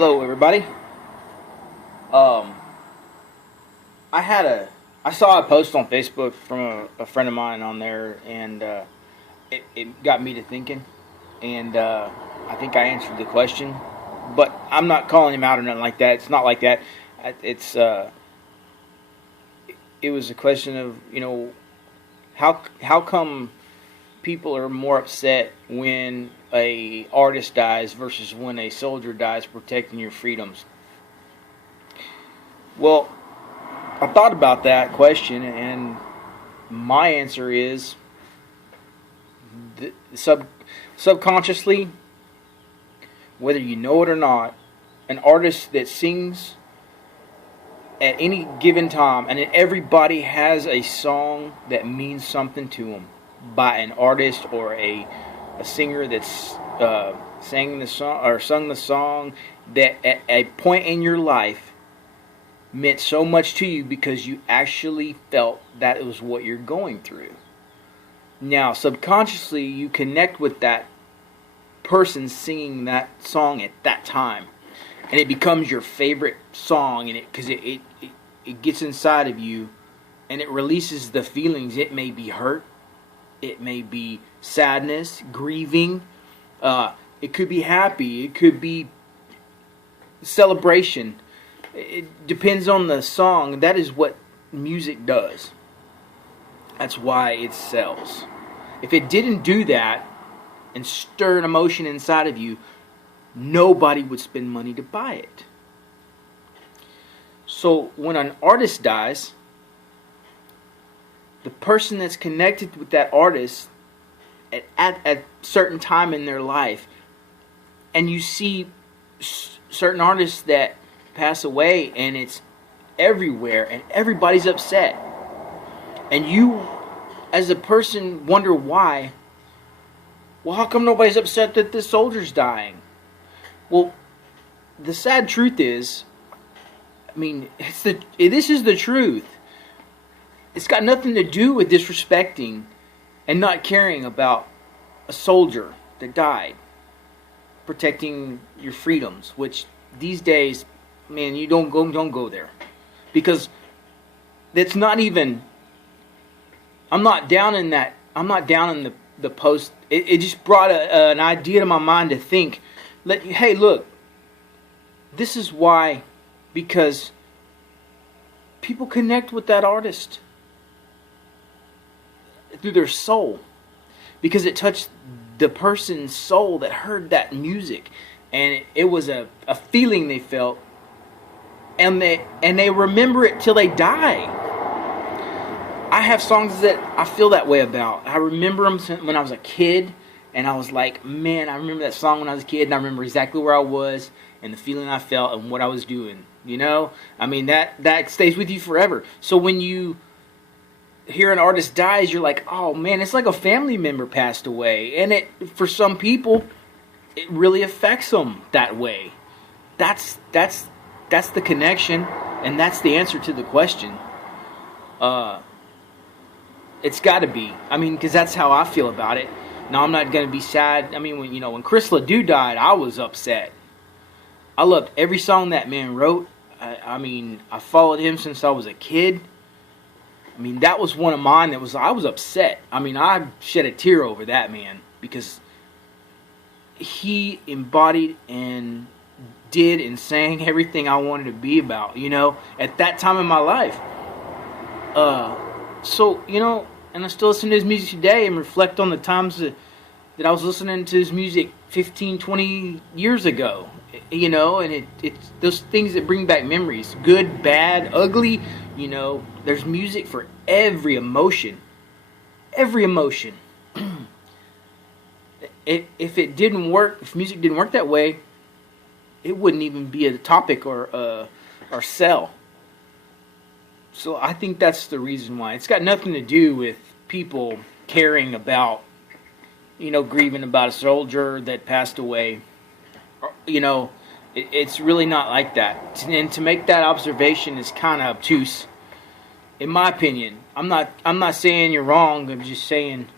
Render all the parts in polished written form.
Hello, everybody. Um, I saw a post on Facebook from a friend of mine on there, and it got me to thinking, and I think I answered the question, but I'm not calling him out or nothing like that. It's not like that. It's it was a question of how come people are more upset when a artist dies versus when a soldier dies protecting your freedoms. Well, I thought about that question, and my answer is subconsciously, whether you know it or not, an artist that sings at any given time, and everybody has a song that means something to them by an artist or a singer that's sang the song or sung the song that at a point in your life meant so much to you because you actually felt that it was what you're going through. Now, subconsciously, you connect with that person singing that song at that time, and it becomes your favorite song, and it gets inside of you, and it releases the feelings. It may be hurt, it may be sadness, grieving. It could be happy. It could be celebration. It depends on the song. That is what music does. That's why it sells. If it didn't do that and stir an emotion inside of you, nobody would spend money to buy it. So when an artist dies, the person that's connected with that artist at a certain time in their life, and you see certain artists that pass away and it's everywhere and everybody's upset, and you as a person wonder why. Well, how come nobody's upset that this soldier's dying? Well, the sad truth is, this is the truth. It's got nothing to do with disrespecting and not caring about a soldier that died, protecting your freedoms. Which these days, man, you don't go there, because that's not even. I'm not down in that. I'm not down in the post. It just brought an idea to my mind to think. Hey, look. This is why, because people connect with that artist through their soul, because it touched the person's soul that heard that music, and it was a feeling they felt, and they remember it till they die. I have songs that I feel that way about. I remember them when I was a kid, and I was like, man, I remember that song when I was a kid, and I remember exactly where I was and the feeling I felt and what I was doing. That stays with you forever. So when you hear an artist dies, you're like, oh man, it's like a family member passed away. And for some people, it really affects them that way. That's the connection, and that's the answer to the question. It's got to be. Because that's how I feel about it. Now, I'm not going to be sad. When Chris LeDoux died, I was upset. I loved every song that man wrote. I followed him since I was a kid. That was one of mine I was upset. I shed a tear over that man, because he embodied and did and sang everything I wanted to be about, at that time in my life. And I still listen to his music today and reflect on the times that I was listening to his music 15, 20 years ago, and it's those things that bring back memories, good, bad, ugly, there's music for every emotion. Every emotion. If music didn't work that way, it wouldn't even be a topic or sell. So I think that's the reason why. It's got nothing to do with people caring about, grieving about a soldier that passed away. It's really not like that. And to make that observation is kind of obtuse, in my opinion. I'm not saying you're wrong. I'm just saying.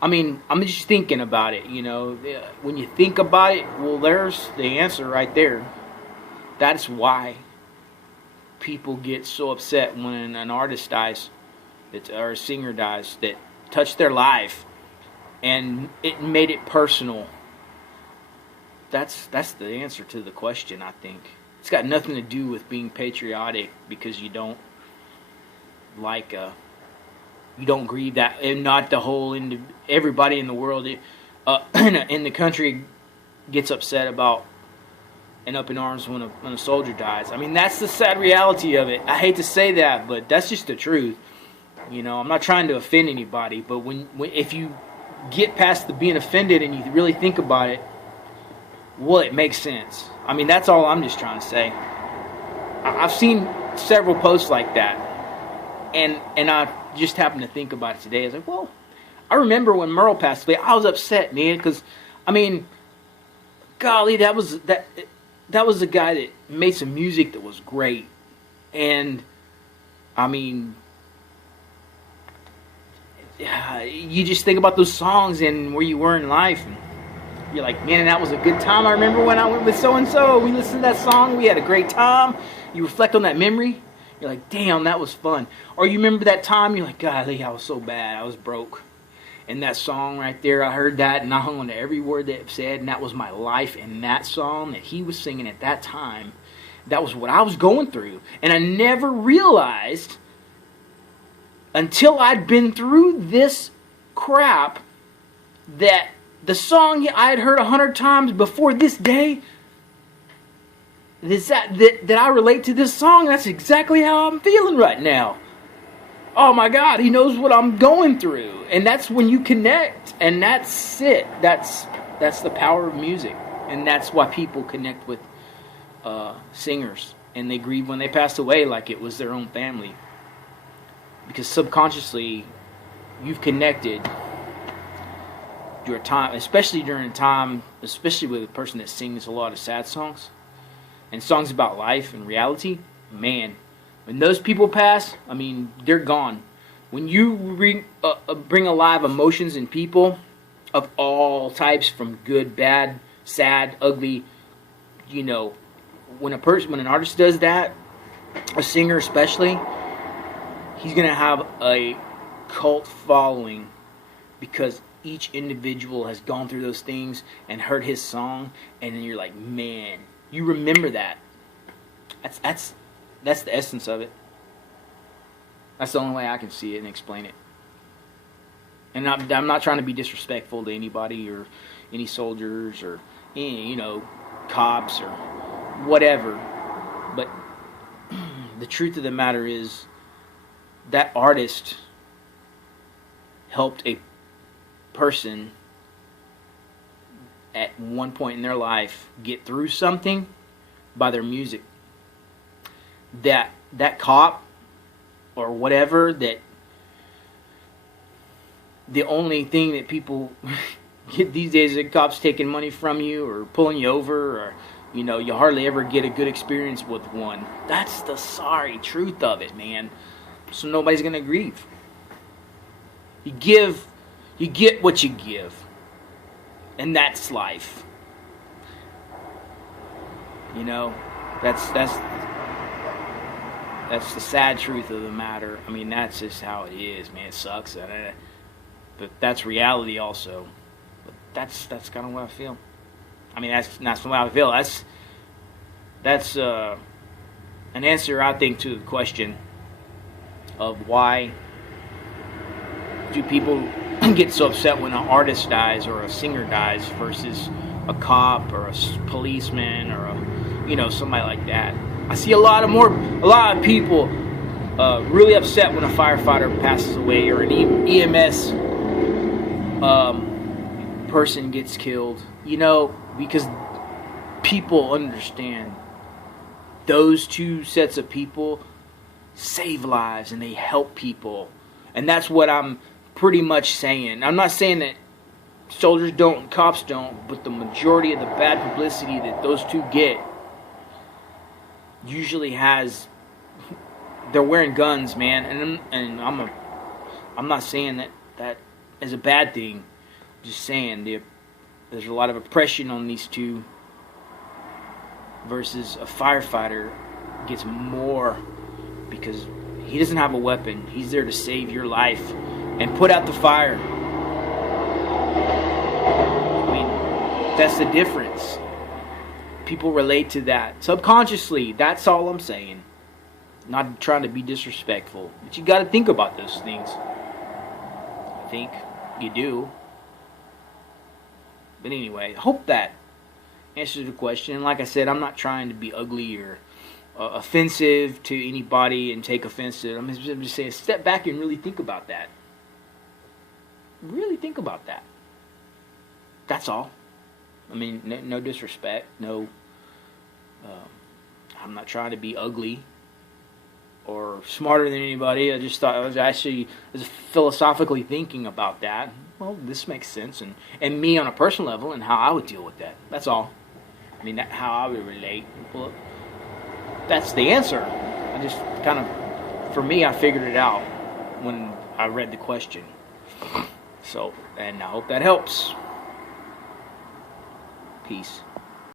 I'm just thinking about it. When you think about it, well, there's the answer right there. That's why people get so upset when an artist dies, or a singer dies, that touched their life, and it made it personal. That's the answer to the question, I think. It's got nothing to do with being patriotic because you don't like you don't grieve that, and not the whole everybody in the world in the country gets upset about and up in arms when a soldier dies. I mean, that's the sad reality of it. I hate to say that, but that's just the truth. You know, I'm not trying to offend anybody, but if you get past the being offended and you really think about it, well, it makes sense. I mean, that's all I'm just trying to say. I've seen several posts like that, and I just happened to think about it today. I was like, well, I remember when Merle passed away, I was upset, man, because, I mean, golly, that was a guy that made some music that was great. And, I mean, you just think about those songs and where you were in life, and you're like, man, that was a good time. I remember when I went with so-and-so, we listened to that song, we had a great time. You reflect on that memory, you're like, damn, that was fun. Or you remember that time, you're like, golly, I was so bad, I was broke. And that song right there, I heard that, and I hung on to every word that it said, and that was my life. And that song that he was singing at that time, that was what I was going through. And I never realized until I'd been through this crap that the song I had heard 100 times before this day, that I relate to this song. That's exactly how I'm feeling right now. Oh my God, he knows what I'm going through. And that's when you connect. And that's it. That's the power of music. And that's why people connect with singers. And they grieve when they pass away like it was their own family. Because subconsciously, you've connected your time, especially during a time, especially with a person that sings a lot of sad songs and songs about life and reality. Man, when those people pass, I mean, they're gone. When you bring alive emotions in people of all types, from good, bad, sad, ugly, you know, when an artist does that, a singer especially, he's going to have a cult following because each individual has gone through those things and heard his song, and then you're like, man, you remember that. That's the essence of it. That's the only way I can see it and explain it. And I'm not trying to be disrespectful to anybody or any soldiers or any, you know, cops or whatever. But the truth of the matter is that artist helped a person at one point in their life get through something by their music. That cop or whatever, that the only thing that people get these days is that cops taking money from you or pulling you over, or, you know, you hardly ever get a good experience with one. That's the sorry truth of it, man. So nobody's gonna grieve. You get what you give. And that's life. You know, that's the sad truth of the matter. I mean, that's just how it is, man. It sucks, but that's reality also. But that's kind of what I feel. I mean, that's what I feel. That's an answer, I think, to the question of why do people get so upset when an artist dies or a singer dies versus a cop or a policeman or somebody like that. I see a lot of people really upset when a firefighter passes away or an EMS person gets killed. You know, because people understand those two sets of people save lives and they help people, and that's what I'm pretty much saying. I'm not saying that soldiers don't and cops don't, but the majority of the bad publicity that those two get usually they're wearing guns, man, and I'm not saying that is a bad thing. I'm just saying there's a lot of oppression on these two versus a firefighter gets more because he doesn't have a weapon. He's there to save your life and put out the fire. I mean, that's the difference. People relate to that subconsciously. That's all I'm saying. Not trying to be disrespectful, but you got to think about those things. I think you do. But anyway, I hope that answers the question. And like I said, I'm not trying to be ugly or offensive to anybody and take offense to it. I'm just saying, step back and really think about that. Really think about that. That's all. I mean, no disrespect. No, I'm not trying to be ugly or smarter than anybody. I just thought I was philosophically thinking about that. Well, this makes sense, and me on a personal level and how I would deal with that. That's all. I mean, how I would relate. Well, that's the answer. I just kind of, for me, I figured it out when I read the question. So, and I hope that helps. Peace.